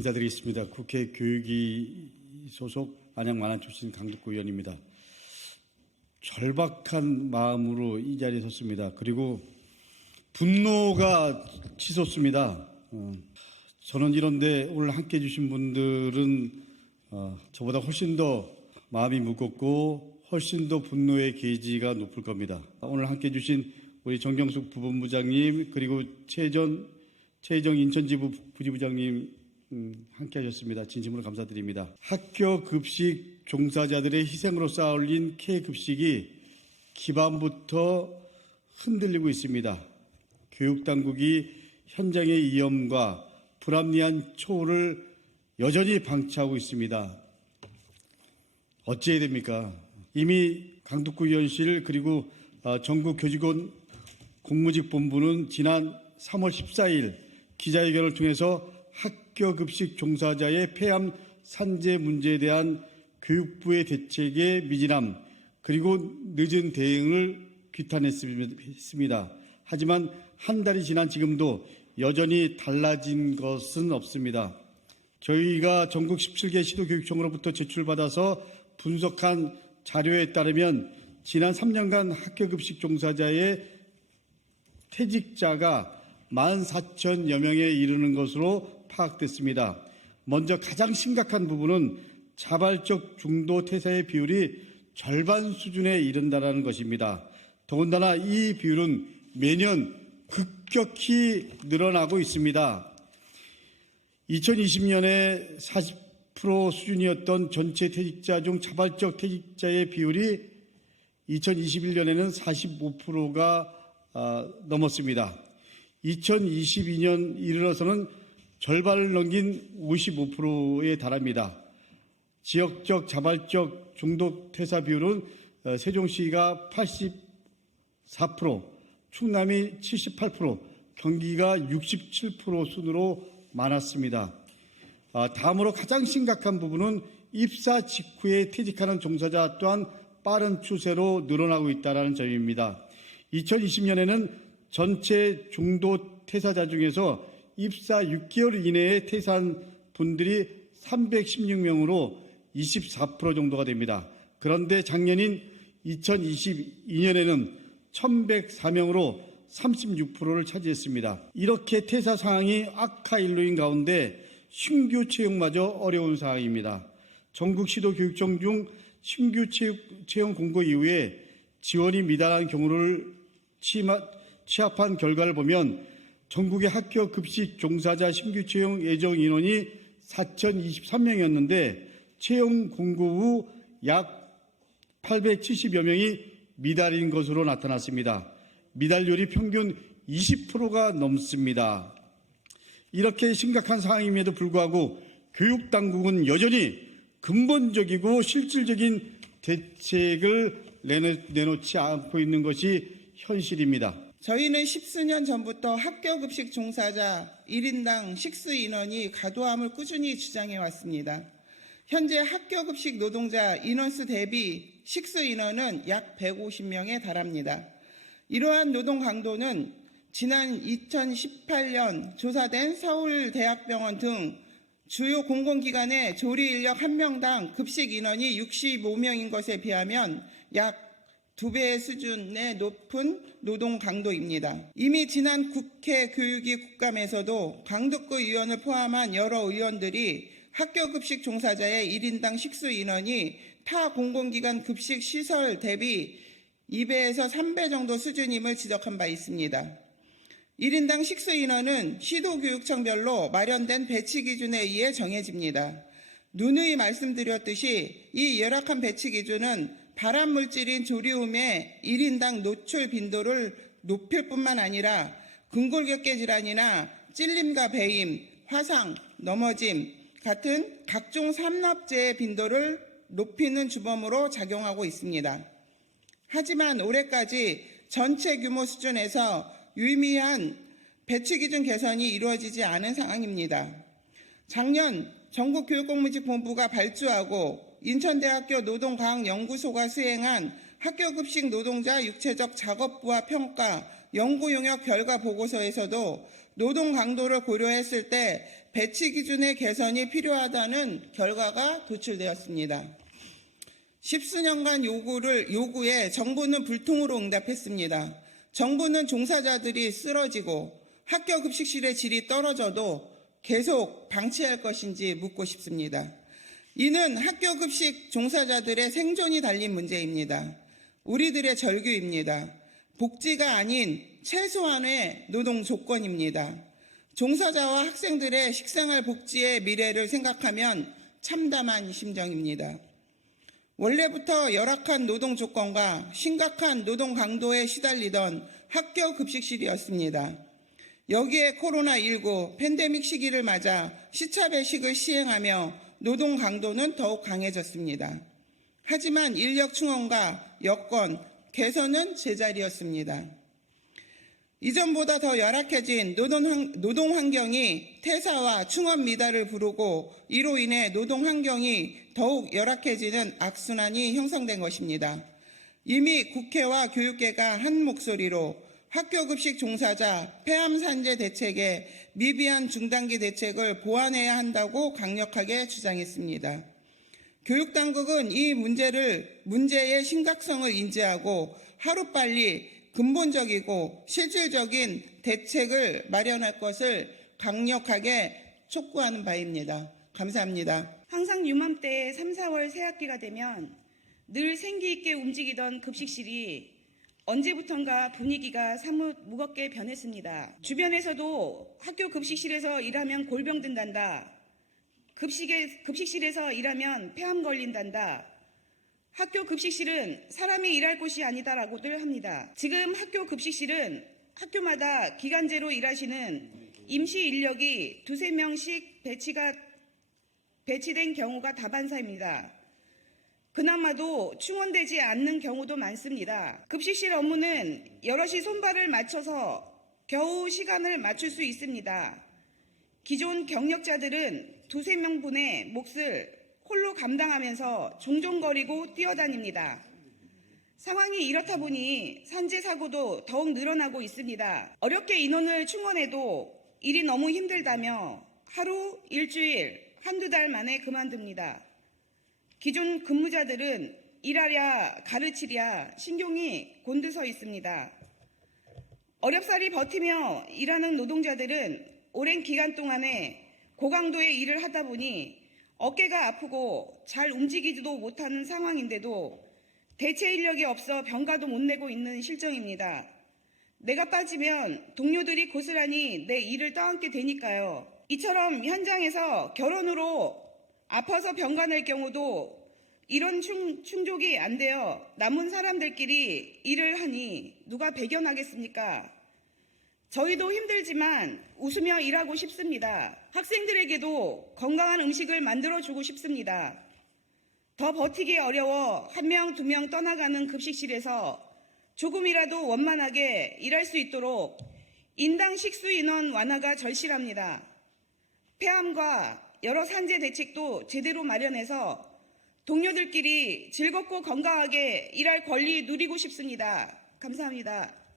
인사드리겠습니다. 국회 교육위 소속 안양 만안 출신 강덕구 의원입니다. 절박한 마음으로 이 자리에 섰습니다. 그리고 분노가 치솟습니다. 저는 이런데 오늘 함께 해주신 분들은 저보다 훨씬 더 마음이 무겁고 훨씬 더 분노의 게이지가 높을 겁니다. 오늘 함께 해주신 우리 정경숙 부본부장님 그리고 최정 인천지부 부지부장님 함께 하셨습니다. 진심으로 감사드립니다. 학교 급식 종사자들의 희생으로 쌓아올린 K급식이 기반부터 흔들리고 있습니다. 교육당국이 현장의 위험과 불합리한 초를 여전히 방치하고 있습니다. 어찌해야 됩니까? 이미 강덕구 의원실 그리고 전국교직원 공무직본부는 지난 3월 14일 기자회견을 통해서 학교 급식 종사자의 폐암 산재 문제에 대한 교육부의 대책의 미진함 그리고 늦은 대응을 규탄했습니다. 하지만 한 달이 지난 지금도 여전히 달라진 것은 없습니다. 저희가 전국 17개 시도교육청으로부터 제출받아서 분석한 자료에 따르면 지난 3년간 학교급식 종사자의 퇴직자가 14,000여 명에 이르는 것으로 파악됐습니다. 먼저 가장 심각한 부분은 자발적 중도 퇴사의 비율이 절반 수준에 이른다는 것입니다. 더군다나 이 비율은 매년 급격히 늘어나고 있습니다. 2020년에 40% 수준이었던 전체 퇴직자 중 자발적 퇴직자의 비율이 2021년에는 45%가 넘었습니다. 2022년 이르러서는 절반을 넘긴 55%에 달합니다. 지역적 자발적 중도 퇴사 비율은 세종시가 84%, 충남이 78%, 경기가 67% 순으로 많았습니다. 다음으로 가장 심각한 부분은 입사 직후에 퇴직하는 종사자 또한 빠른 추세로 늘어나고 있다는 점입니다. 2020년에는 전체 중도 퇴사자 중에서 입사 6개월 이내에 퇴사한 분들이 316명으로 24% 정도가 됩니다. 그런데 작년인 2022년에는 1,104명으로 36%를 차지했습니다. 이렇게 퇴사 상황이 악화일로인 가운데 신규 채용마저 어려운 상황입니다. 전국 시도교육청 중 신규 채용 공고 이후에 지원이 미달한 경우를 취합한 결과를 보면 전국의 학교 급식 종사자 신규 채용 예정 인원이 4,023명이었는데 채용 공고 후 약 870여 명이 미달인 것으로 나타났습니다. 미달률이 평균 20%가 넘습니다. 이렇게 심각한 상황임에도 불구하고 교육당국은 여전히 근본적이고 실질적인 대책을 내놓지 않고 있는 것이 현실입니다. 저희는 10수년 전부터 학교급식 종사자 1인당 식수 인원이 과도함을 꾸준히 주장해 왔습니다. 현재 학교급식 노동자 인원수 대비 식수 인원은 약 150명에 달합니다. 이러한 노동 강도는 지난 2018년 조사된 서울대학병원 등 주요 공공기관의 조리인력 1명당 급식 인원이 65명인 것에 비하면 약 2배의 수준의 높은 노동 강도입니다. 이미 지난 국회 교육위 국감에서도 강덕구 의원을 포함한 여러 의원들이 학교급식 종사자의 1인당 식수 인원이 타 공공기관 급식 시설 대비 2배에서 3배 정도 수준임을 지적한 바 있습니다. 1인당 식수 인원은 시도교육청별로 마련된 배치 기준에 의해 정해집니다. 누누이 말씀드렸듯이 이 열악한 배치 기준은 발암물질인 조리움의 1인당 노출 빈도를 높일 뿐만 아니라 근골격계 질환이나 찔림과 배임, 화상, 넘어짐 같은 각종 산업재해 빈도를 높이는 주범으로 작용하고 있습니다. 하지만 올해까지 전체 규모 수준에서 유의미한 배치 기준 개선이 이루어지지 않은 상황입니다. 작년 전국교육공무직본부가 발주하고 인천대학교 노동과학연구소가 수행한 학교급식 노동자 육체적 작업부와 평가 연구용역 결과 보고서에서도 노동 강도를 고려했을 때 배치 기준의 개선이 필요하다는 결과가 도출되었습니다. 십수년간 요구에 정부는 불통으로 응답했습니다. 정부는 종사자들이 쓰러지고 학교 급식실의 질이 떨어져도 계속 방치할 것인지 묻고 싶습니다. 이는 학교 급식 종사자들의 생존이 달린 문제입니다. 우리들의 절규입니다. 복지가 아닌 최소한의 노동 조건입니다. 종사자와 학생들의 식생활 복지의 미래를 생각하면 참담한 심정입니다. 원래부터 열악한 노동 조건과 심각한 노동 강도에 시달리던 학교 급식실이었습니다. 여기에 코로나19 팬데믹 시기를 맞아 시차 배식을 시행하며 노동 강도는 더욱 강해졌습니다. 하지만 인력 충원과 여건, 개선은 제자리였습니다. 이전보다 더 열악해진 노동 환경이 퇴사와 충원 미달을 부르고 이로 인해 노동 환경이 더욱 열악해지는 악순환이 형성된 것입니다. 이미 국회와 교육계가 한 목소리로 학교급식 종사자 폐암산재 대책에 미비한 중단기 대책을 보완해야 한다고 강력하게 주장했습니다. 교육당국은 이 문제의 심각성을 인지하고 하루빨리 근본적이고 실질적인 대책을 마련할 것을 강력하게 촉구하는 바입니다. 감사합니다. 항상 유맘때 3, 4월 새학기가 되면 늘 생기 있게 움직이던 급식실이 언제부턴가 분위기가 사뭇 무겁게 변했습니다. 주변에서도 학교 급식실에서 일하면 골병 든단다. 급식실에서 일하면 폐암 걸린단다. 학교 급식실은 사람이 일할 곳이 아니다라고들 합니다. 지금 학교 급식실은 학교마다 기간제로 일하시는 임시 인력이 2~3명씩 배치된 경우가 다반사입니다. 그나마도 충원되지 않는 경우도 많습니다. 급식실 업무는 여럿이 손발을 맞춰서 겨우 시간을 맞출 수 있습니다. 기존 경력자들은 2~3명분의 몫을 홀로 감당하면서 종종거리고 뛰어다닙니다. 상황이 이렇다 보니 산재 사고도 더욱 늘어나고 있습니다. 어렵게 인원을 충원해도 일이 너무 힘들다며 하루, 일주일, 한두 달 만에 그만둡니다. 기존 근무자들은 일하랴 가르치랴 신경이 곤두서 있습니다. 어렵사리 버티며 일하는 노동자들은 오랜 기간 동안에 고강도의 일을 하다 보니 어깨가 아프고 잘 움직이지도 못하는 상황인데도 대체 인력이 없어 병가도 못 내고 있는 실정입니다. 내가 빠지면 동료들이 고스란히 내 일을 떠안게 되니까요. 이처럼 현장에서 결혼으로 아파서 병가 낼 경우도 이런 충족이 안 되어 남은 사람들끼리 일을 하니 누가 배견하겠습니까? 저희도 힘들지만 웃으며 일하고 싶습니다. 학생들에게도 건강한 음식을 만들어주고 싶습니다. 더 버티기 어려워 1명, 2명 떠나가는 급식실에서 조금이라도 원만하게 일할 수 있도록 인당 식수 인원 완화가 절실합니다. 폐암과 여러 산재 대책도 제대로 마련해서 동료들끼리 즐겁고 건강하게 일할 권리 누리고 싶습니다. 감사합니다.